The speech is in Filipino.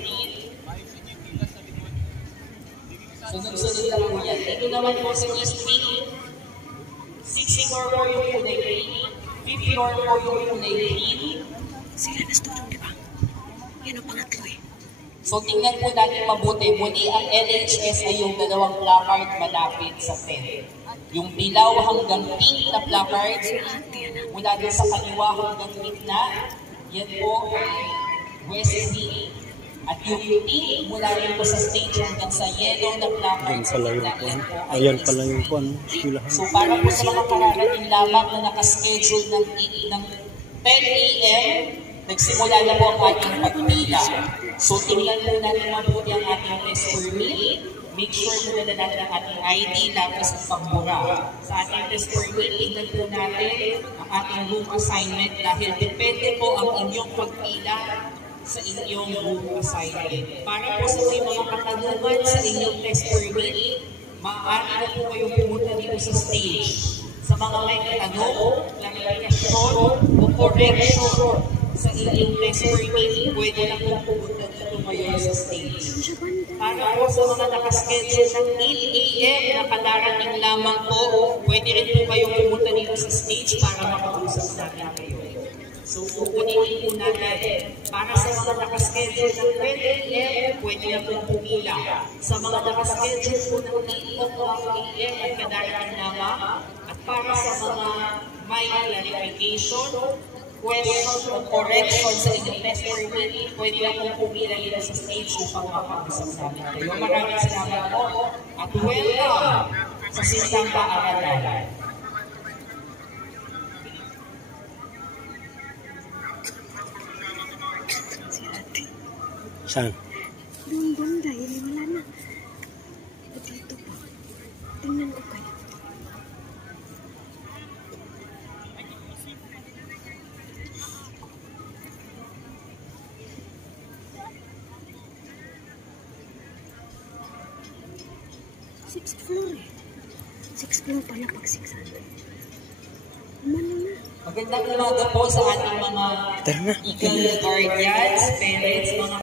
green. Sunod-sunod lang po yan. Dito naman po sa East Wing, 6th floor po yung kulay green, 5th floor po yung kulay green. Sila na studio, di ba? Yan ang pangatlo eh. So tingnan po natin mabuti. Muli ang LHS ay yung dalawang placard malapit sa 10. Yung dilaw hanggang pink na placards, mula din sa kaliwa hanggang gitna, yan po ay West Wing. At yung pink mula rin po sa stage hanggang sa yellow na placards, ayan pala yung kuwan. So para po sa mga kararating lamang na nakaschedule ng 10 a.m., nagsimula na po ang ating pagpila. So tingnan po natin mabuti ang ating test permit. Make sure na dala natin ang ating ID, lapis at pagbura. Sa ating test permit, tingnan po natin ang ating room assignment dahil depende po ang inyong pagpila sa inyong room assignment. Para po sa mga katanungan sa inyong test permit, maaari na po kayong pumunta dito sa stage. Sa mga may katanong, clarification o correction sa inyong test permit, pwede na po pumunta dito ngayon sa stage. Para po sa mga nakaschedule ng 8 a.m. na kadarating lamang po, pwede rin po kayong pumunta dito sa stage para makausap natin kayo. So, pupunin po natin. Para sa mga nakaschedule ng 20 a.m., pwede na po pumila. Sa mga nakaschedule po ng 8 a.m. at kadarating lamang, at para sa mga may clarification, question o correction sa inyong test permit, pwede na po pumila dito sa stage upang makausap namin kayo. Maraming salamat po at welcome sa Sintang Paaralan. Saan? Doon dahil wala na. Dito pa. Tingnan ko kayo. Sixth floor eh. Sixth floor pala pag 600. Umano na. Magandang umaga po sa ating mga Eagle Guardians, parents, mga